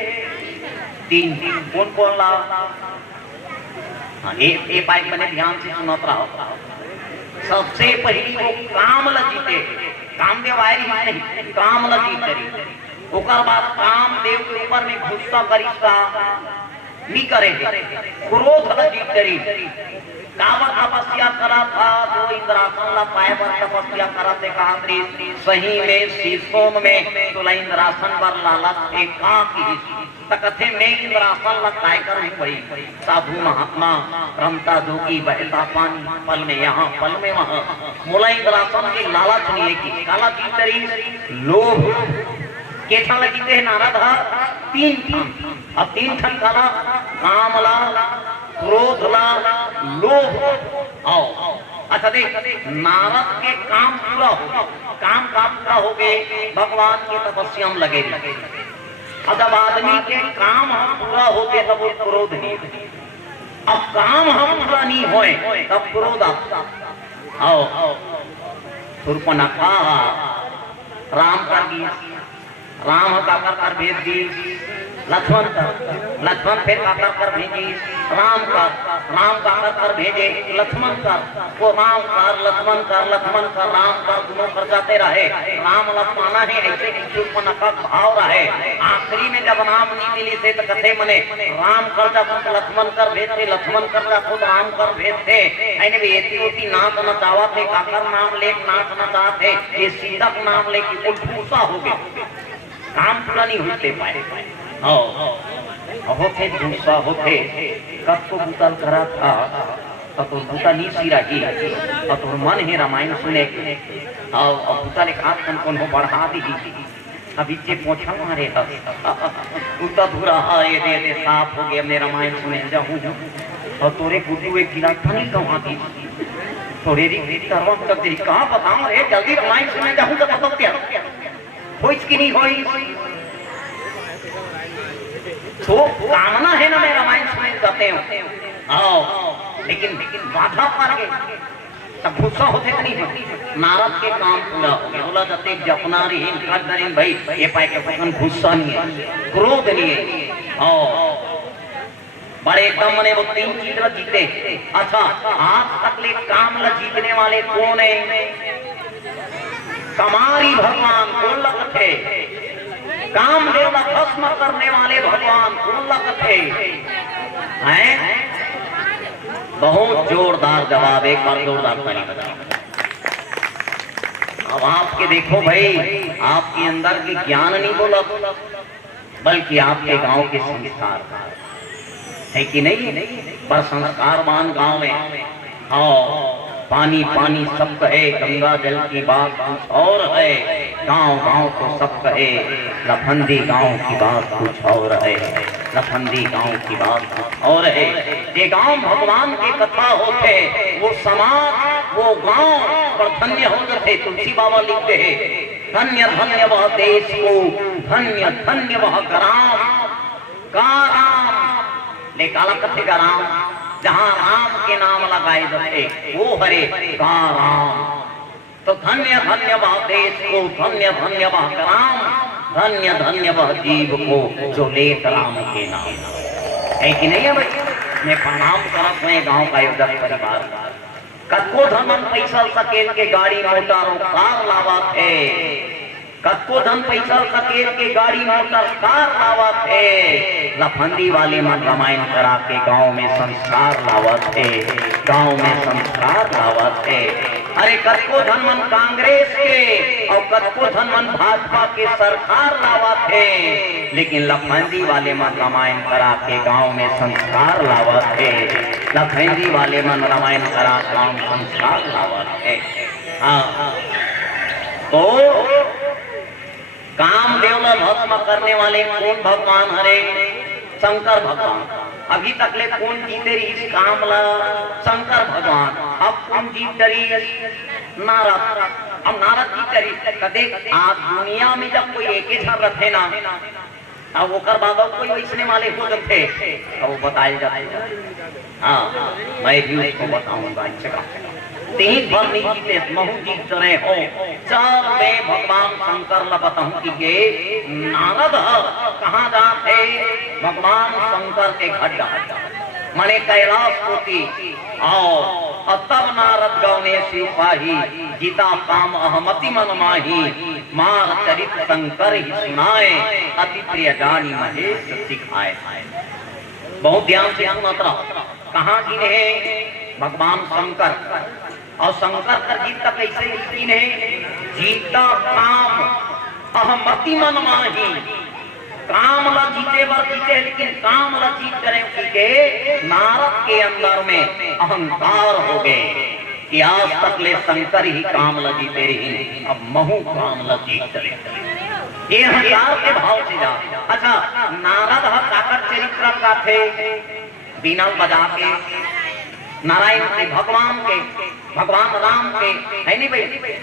3 कौन कौन ला ये पाइप मैंने ध्यान से सुनत रहा। सबसे पहली वो काम ला जीते कामदेव आए नहीं काम ला जीते ओकर बाद कामदेव के ऊपर में गुस्सा करिश्ता नहीं करे क्रोध ला जीत करी कावत तपस्या करा था तो इंद्रासन ला पाए पर तपस्या करा थे कांद्री सही में शीशोम में तो इंद्रासन पर लालच एक का की तकथे में इंद्रासन ला काय कर भाई साधु महात्मा रमता जोगी बहता पानी पल में यहाँ पल में वहाँ मोला इंद्रासन की लालच नहीं की काला जीतरी लोभ के ठन जीते है नारद 3 अब 3 ठन काला काम ला क्रोध ला लोभ आओ अच्छा देख नारद के काम पूरा हो काम पूरा हो गए भगवान की तपस्या में लगे जब आदमी के काम हम पूरा होते तब वो क्रोध नहीं। अब काम हम पूरा नहीं होए तब क्रोध आता आओ सुरपनखा राम का गीत राम का कर भेज दी लक्ष्मण फिर का कर भेजी राम का कर भेजे लक्ष्मण का वो राम कर लक्ष्मण कर राम कर दोनों कर जाते रहे राम लक्ष्मणा है ऐसे सुरपनखा भाव रहे आखिरी में जब राम नहीं मिली थे तो कथे मने राम कर जा खुद लक्ष्मण कर भेजते लक्ष्मण कर जा खुद राम कर भेजते ऐने भी एती होती नाक न चावा थे काकर नाम ले नाक न चाहते ये सीधक नाम ले की कुल भूसा हो गए काम पूरा नहीं होते पाए होते दूसरा होते कब तो बुतल करा था तो बुता नहीं सीरा की तो मन है रामायण सुने और बुता ने खास कौन हो बढ़ा दी अभी चे पोछा मारे उता धुरा ये दे साफ हो गया मैं रामायण सुने जाऊं और तोरे गुड्डू एक गिरा नहीं कहाँ थी थोड़े री तरवा तक तेरी कहाँ बताऊं रे जल्दी रामायण सुने जाऊं तो बताओ क्या हो इसकी नहीं होई तो कामना है ना मैं रामायण सुने जाते हूँ आओ लेकिन बाधा पड़ गई तब गुस्सा होते नहीं होती नारद के काम पूरा हो गया बोला जाते जपना रही भाई ये पाए के पकन गुस्सा नहीं है क्रोध नहीं है आओ बड़े एकदम मने वो 3 चीज ला जीते। अच्छा आज तक ले काम ला जीतने वाले कौन है कमारी भगवान कौन लग थे कामदेव का भस्म करने वाले भगवान कौन लग थे हैं बहुत जोरदार जवाब एक बार जोरदार ताली बजाओ। अब आपके देखो भाई, आपके अंदर के ज्ञान नहीं बोला, बल्कि आपके गांव के संस्कार है कि नहीं? पर संस्कारवान गांव में हाँ पानी पानी सब कहे, गंगा जल की बात कुछ और है, गांव गांव को सब कहे, लफंदी गांव की बात कुछ और है, लफंदी गांव की बात कुछ और है। ये गांव भगवान की कथा होते, वो समाज वो गांव पर धन्य हो जाते। तुलसी बाबा लिखते हैं, धन्य धन्य वह देश को, धन्य धन्य वह ग्राम का राम, ले काला कथे का राम, जहाँ राम के नाम लगाए जाते वो हरे का राम। तो धन्य धन्य वह देश को, धन्य धन्य वह ग्राम, धन्य धन्य वह जीव को जो लेत राम के नाम। है कि नहीं है भाई? मैं प्रणाम करत मैं गांव का युद्धक परिवार, कत्को धन पैसा सकेल के गाड़ी मोटर कार लावा थे, कत्को धन पैसा सकेल के गाड़ी मोटर कार लावा थे, लफंदी वाले मन रामायण करा के गांव में संस्कार लावा थे, गांव में संस्कार लावा थे। अरे कत्को धन मन कांग्रेस के और कत्को धन मन भाजपा के सरकार लावा थे, लेकिन लफंदी वाले मन रामायण करा के गांव में संस्कार लावा थे, लफंदी वाले मन रामायण करा गांव में संस्कार लावा थे। हाँ तो कामदेव में भस्म करने वाले कौन भगवान? हरे शंकर भगवान। अभी तक ले कौन जीते रही इस काम ला? शंकर भगवान। अब कौन जीत रही? नारद। अब नारद जीत रही कदे आज दुनिया में जब कोई एक ही झर रखे ना, अब वो कर बाद कोई वैसने वाले हो जाते, अब वो बताए जाते। हाँ मैं भी उसको बताऊंगा। तीन भर नहीं जीते महू जीत रहे हो, चार में भगवान शंकर ला बताऊं कि ये नारद कहाँ जाते? भगवान शंकर के घर मने कैलाश होती और तब नारद गौने सिपाही, गीता काम अहमति मन माही, मार चरित शंकर ही सुनाए, अति प्रिय जानी महेश सिखाए। बहुत ध्यान से सुनत रहो। कहाँ की है भगवान शंकर? और शंकर का जीता कैसे यकीन है? जीता काम अहमति मन माही, काम ला जीते बर जीते, लेकिन काम ला जीत करें के नारद के अंदर में अहंकार हो गए कि आज तक ले शंकर ही काम ला जीते रही, अब महू काम ला जीत रहे। ये हजार के भाव से जा। अच्छा नारद काकर चरित्र का थे? बिना बजा के नारायण के, भगवान के, भगवान राम के, है नहीं भाई?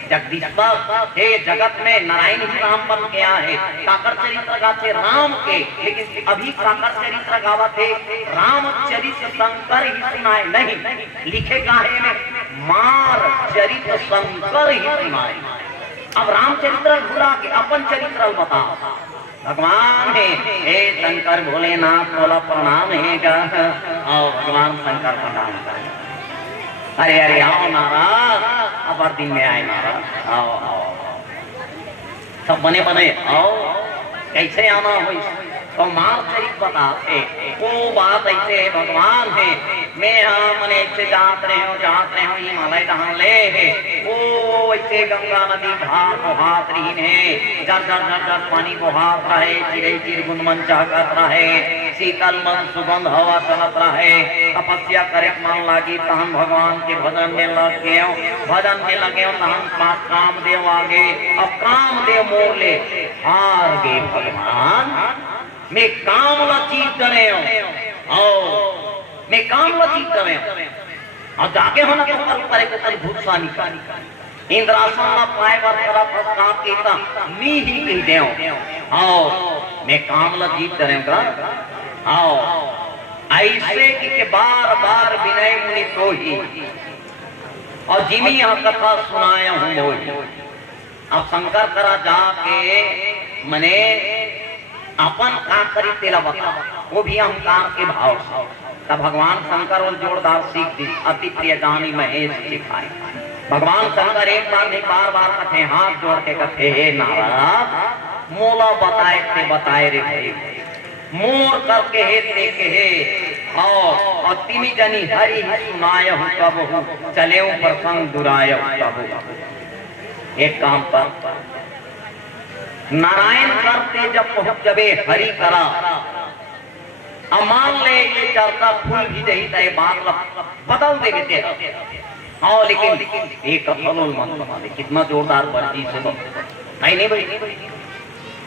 जगदीश्वर हे जगत में नारायण ही राम बन गया है। काकर चरित्र गाते राम के, लेकिन अभी काकर चरित्र गावा थे रामचरित शंकर ही सुनाए नहीं, लिखे काहे में मार चरित शंकर ही सुनाए। अब रामचरित्र भुला के अपन चरित्र बताओ। भगवान है हे शंकर भोलेनाथ बोला प्रणाम है का, और भगवान शंकर प्रणाम कर। अरे अरे आओ नाराज, अब दिन में आए नाराज, आओ आओ सब बने बने आओ। कैसे आना हो? तो मार चरित बताते वो बात ऐसे है। भगवान है मैं मने ऐसे जात रहे हो हिमालय दहान ले है, वो ऐसे गंगा नदी भार बहात रही है, जर जर जर जर पानी बहात रहे, चिड़ै चिर गुनमन चाहत रहे, शीतल मन सुगंध हवा चलत रहे। तपस्या करे मन लागी तहन भगवान के भजन में लग गए, भजन में लगे तहन पास कामदेव आगे। अब कामदेव मोर ले हार गए। भगवान मैं काम ला जीत रहे हो, मैं काम ला जीत रहे हो, और जाके होना तो कल करे को कल भूसा निकाल इंद्रासन ला पाए बार करा प्रकार केता नी ही कह दे आओ मैं काम ला जीत रहे हो। आओ ऐसे कि बार बार विनय मुनि तो ही और जिमी यह कथा सुनाया हूँ मोही। अब शंकर करा जाके मने अपन का करी तेला बता, वो भी अहंकार के भाव से। तब भगवान शंकर और जोरदार सीख दी, अति प्रिय जानी महेश सिखाए। भगवान शंकर एक बार नहीं बार बार कथे, हाथ जोड़ के कथे हे नारद मोला बताए रे भाई, मोर करके हे देखे हे और तिमी जनी हरि सुनाय हूँ कब हूँ, चले प्रसंग दुराय कब। एक काम पर नारायण करते जब पहुंच जबे हरि करा अब मान ले ये चर्चा फूल भी दही तय बात बदल दे देते हाँ लेकिन एक फलोल मत बना दे कितना जोरदार वर्जी से नहीं भाई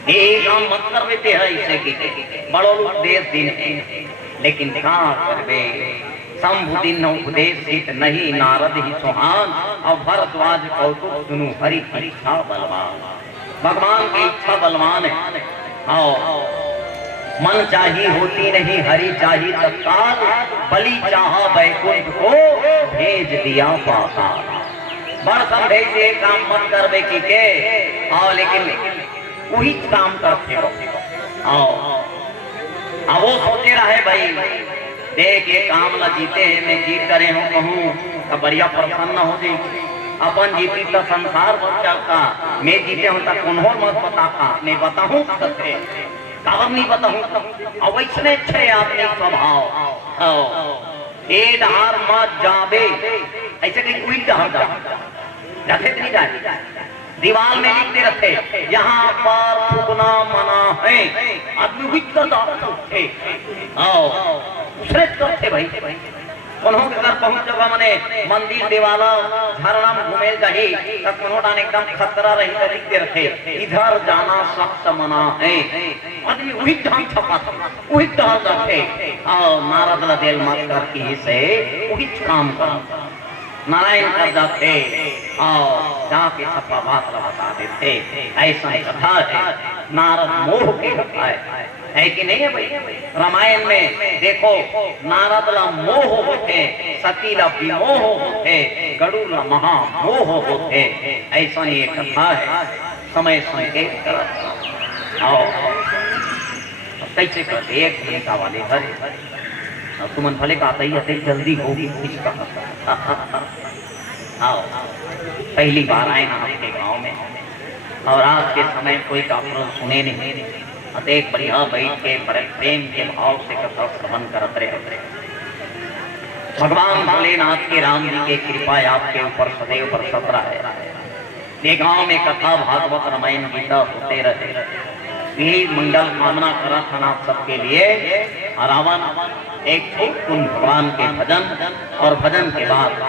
एक काम मत कर देते हैं इसे की बड़ो लोग देश दिन लेकिन कहाँ करवे संभुदिन उपदेशित नहीं नारद ही सुहान और भरद्वाज कौतुक सुनु हरि की इच्छा बलवान भगवान की इच्छा बलवान है आओ मन चाहिए होती नहीं हरि चाहिए तत्काल बलि चाहा बैकुंठ को भेज दिया पाताल बड़ समझे से काम मत करवे की के आओ लेकिन वही काम करते हो आओ अब वो सोचे रहे भाई देख ये काम न जीते हैं मैं जीत करे हूँ कहूँ तो बढ़िया प्रसन्न हो जाए अपन जीती तो संसार बच जाता मैं जीते हूँ तो उन्हों मत बताता मैं बताऊँ सत्य काबर नहीं बताऊँ अब वैसने छे आदमी स्वभाव ए डहार मत जाबे ऐसे कहीं कोई डहार जाते नहीं जाए दीवार में लिखते रहते यहाँ पर थूकना मना है आदमी हुई थे दूसरे करते भाई उन्होंने अगर पहुंच जगह मने मंदिर दिवाला झरना में घूमे जाही तब उन्होंने एकदम खतरा रही तो लिखते रहते इधर जाना सख्त मना है आदमी वही ढंग छपा वही ढंग रखे नारद ला दिल मत कर की से वही काम कर नारायण कर जाते जाके सपा बात बता देते ऐसा कथा है नारद मोह की कथा है कि नहीं है भाई रामायण में देखो नारद ला मोह होते सती ला विमोह होते गरुड़ ला महामोह होते ऐसा ही एक कथा है समय संकेत कर आओ कैसे कर एक घंटा वाले हरे तुमन भले का आता ही जल्दी होगी आओ पहली बार आए ना आपके गांव में और आज के समय कोई कापुर सुने नहीं अतेक बढ़िया बैठ के प्रेम के भाव से कथा श्रवण करते रहे भगवान भोलेनाथ के राम जी के कृपा आपके ऊपर सदैव बरसत रहा है ये गांव में कथा भागवत रामायण गीता होते रहे यही मंगल कामना करा था आप सबके लिए रावण एक उन भगवान के भजन और भजन के बाद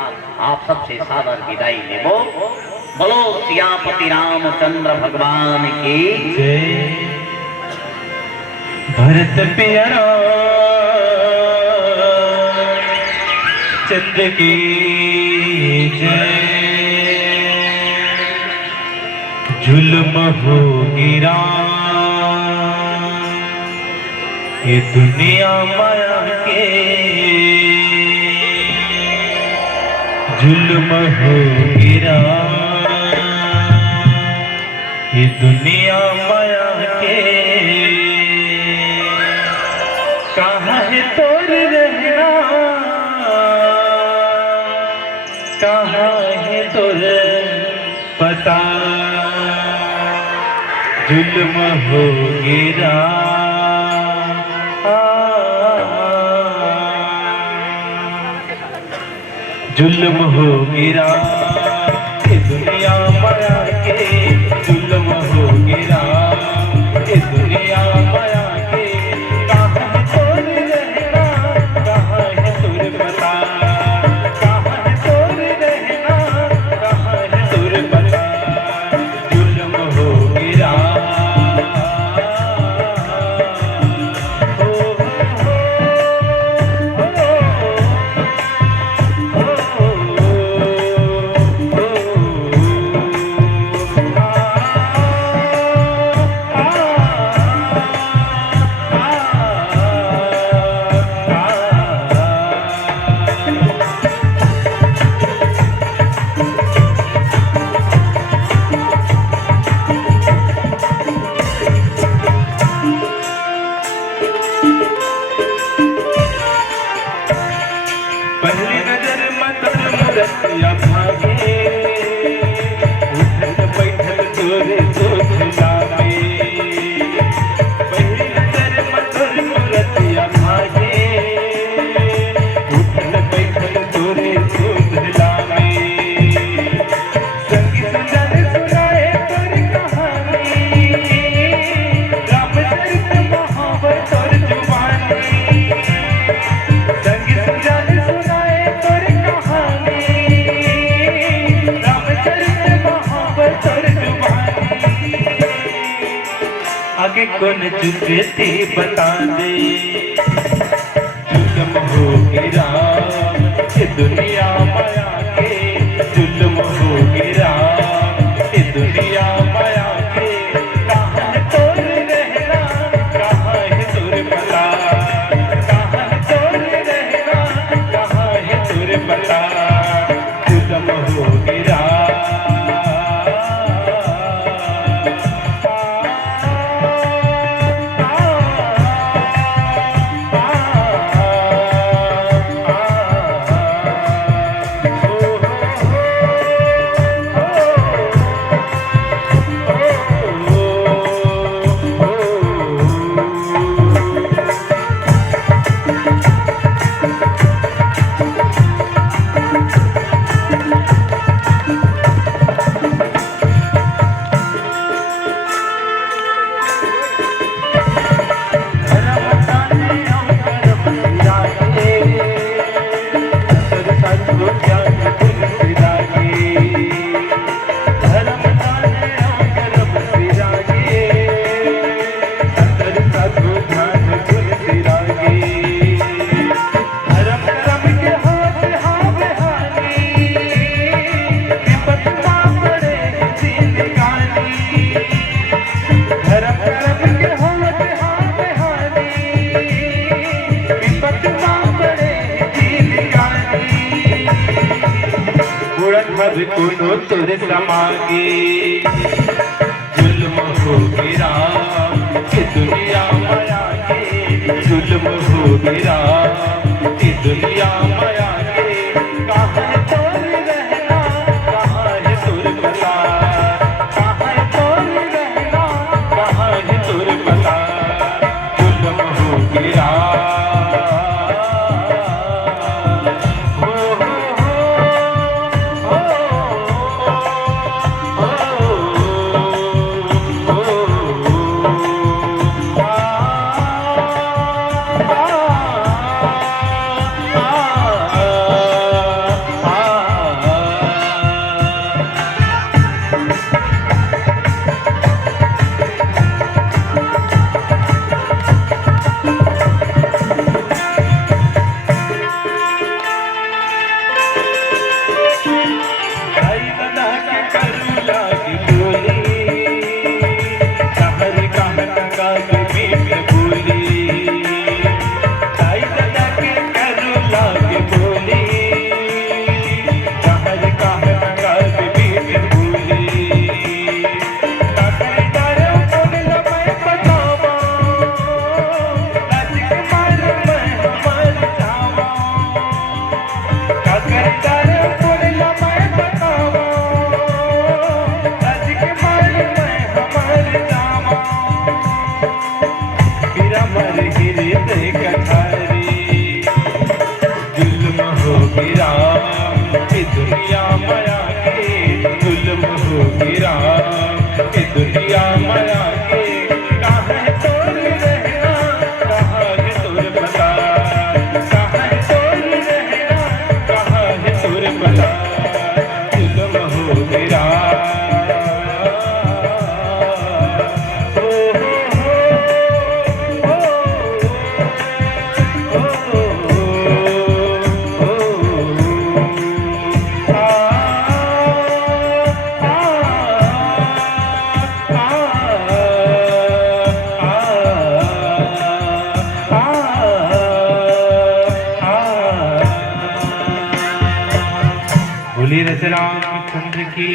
आप सबसे सादर विदाई लेबो बोलो सियापति रामचंद्र भगवान की जय भरत प्यारा चंद्र की जय जुल्म हो गिरा ये दुनिया माया के जुल्म हो गिरा ये दुनिया माया के कहाँ है तोर रहना कहाँ है तोर पता जुल्म हो गिरा जुल्म हो गिरा ये दुनिया माया के जुल्म हो गिरा ये दुनिया माया के कहाँ है तोर रहना कहाँ है तोर पता कहाँ है तोर रहना कहाँ है तोर पता जुल्म हो गिरा आगे कौन झुकती बता दे। जुल्म हो गिरा ये दुनिया माया के, जुल्म हो गिरा ये दुनिया माया के। कहाँ है तोर रहना, कहाँ है तोर पता, कहाँ है तोर रहना, कहाँ है तोर पता। जुल्म हो गिरा कोनो तुर समागे। जुल्म हो गिरा ये दुनिया माया के, जुल्म हो गिरा ये दुनिया माया के। कहाँ है तोर रहना, कहाँ है तोर पता, कहाँ है तोर रहना, कहाँ है तोर पता। जुल्म हो गिरा दुनिया माया के, जुल्म हो गिरा ये दुनिया माया के। कहाँ है तोर रहना, कहाँ है तोर पता, कहाँ है तोर रहना, कहाँ है तोर पता। जुल्म हो गिरा बोलिए रामचंद्र की